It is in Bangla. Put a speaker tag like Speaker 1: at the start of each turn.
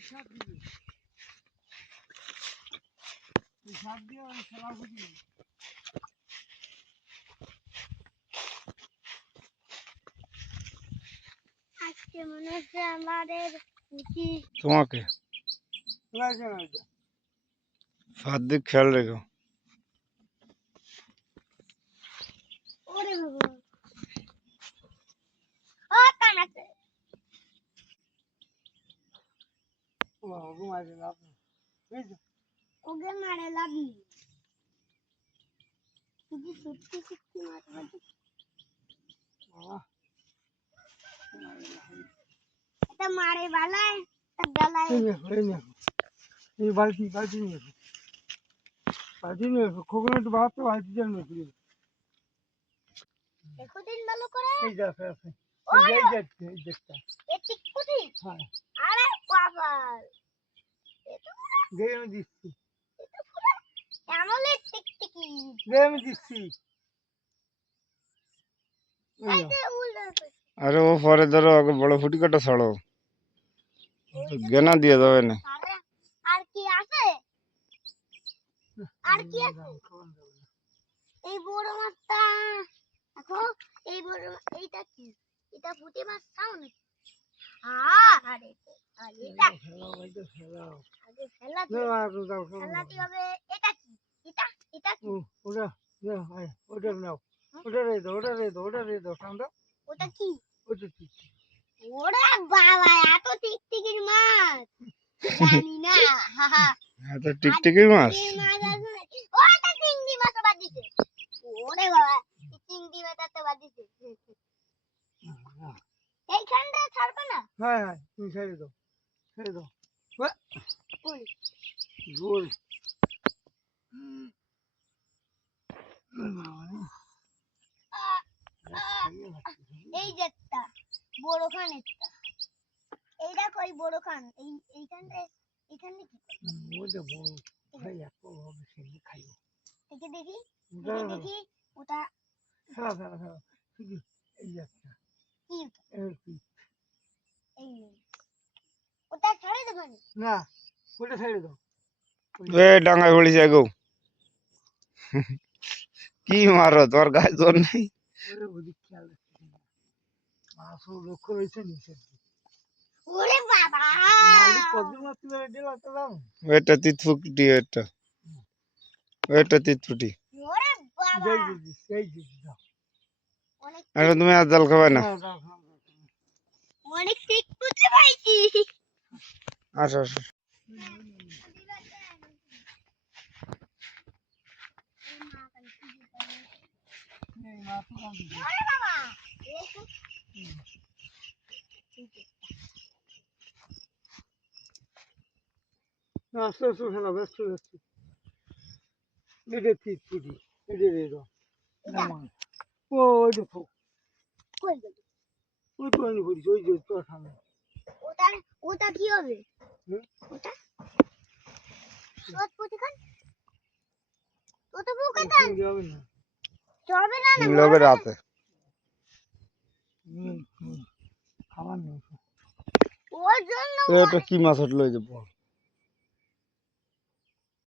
Speaker 1: সাপ দিবে এই সাপ দিয়ে আমি খেলা বুঝি
Speaker 2: আজকে মনে হচ্ছে আমাদের
Speaker 3: তোমাকে? দিক খেয়াল রেখো।
Speaker 2: ಹೋಗು ಮಾಡಿಲ್ಲ ಇದು ಹೋಗೇ ಮಾಡಿಲ್ಲ ಇದು ಸುತ್ತಿ ಸುತ್ತಿ
Speaker 1: ಮಾಡಬೇಕು
Speaker 2: तो मारे वाला है तब
Speaker 1: डाला है ये नहीं ये बाजी बाजी नहीं बाजी नहीं खोखने तो बाप तो बाजी जन में पड़ी देखो
Speaker 2: दिन बालो करे ये
Speaker 1: जा फिर फिर
Speaker 2: ये
Speaker 1: जट जट ये टिक
Speaker 2: को दिन
Speaker 1: हाँ
Speaker 2: আরে
Speaker 1: আমি দিচ্ছি।
Speaker 2: টিকটিকি।
Speaker 1: আমি দিচ্ছি।
Speaker 3: ও পরে ধরো আগে বড় ফুটি কাটা ছাড়ো। গেনা দিয়ে দেবে না
Speaker 2: আর কি আছে? আর কি আছে? এই বড় মাছটা। দেখো এই বড় এইটা কি? এটা পুঁটি মাছ খাও নাকি আরে আর এটা
Speaker 1: খেলাও এইটা খেলাও
Speaker 2: আগে ফেলাতে
Speaker 1: দাও, আর একটু দাও, দাও,
Speaker 2: ফেলাতে হবে এটা কি? এটা এটা কি?
Speaker 1: ওটা ওটা নাও। ওটা রে দাও ওটা রে দাও ওটা রে দাও সামনে
Speaker 2: ওটা কি?
Speaker 1: ওটা ঠিক
Speaker 2: ওরে বাবা এত টিকটিকির মাছ। জানি না
Speaker 3: এত টিকটিকির মাছ?
Speaker 2: ওটা চিংড়ি মাছ বাদ দিছে। ওরে বাবা চিংড়ি মাছ তো বাদ দিছে। ছাড়বে না?
Speaker 1: হ্যাঁ হ্যাঁ তুমি ছেড়ে দাও ছেড়ে দাও।
Speaker 2: আহ, এই যে বড় খান একটা। এইটা কই বড় খান এই এইখানটা এইখানটা কি
Speaker 1: ওটা বড় খাই এত হবে সেগুলো খাইও।
Speaker 2: দেখে দেখি দেখি ওটা
Speaker 1: খেলা খেলা শুধু এই একটা।
Speaker 2: কি? ওটা ছাড়ে দেবেন
Speaker 1: না ওটা ছেড়ে দাও।
Speaker 3: এ ডাঙ্গায় পড়েছে গো। কি মারো তোর গায়ে জোর নেই? এটা তিতফুটি এটা। এটা তিতফুটি এটা তুমি আর জল খাবে না।
Speaker 2: অনেক ঠিক বুঝতে পাইছি
Speaker 3: আসো আসো
Speaker 1: এই মাছ তো কান দিদি।
Speaker 2: ওরে বাবা এই তো-
Speaker 1: না, আস্তে আস্তে খেলা ব্যস্ত ব্যস্ত এটা ঠিক পুজি এটা রে দাও
Speaker 2: এটা?
Speaker 1: ও ওই দেখো
Speaker 2: কই গেল?
Speaker 1: ওই তো আমি বলিস ওই যে তোর সামনে।
Speaker 2: ওটা ওটা কি হবে? ওটা? ওটা দেন
Speaker 1: না।
Speaker 3: রাতে।
Speaker 1: খাবার নেই
Speaker 2: ওর জন্য
Speaker 3: এটা কি মাছ উঠল এই যে বড়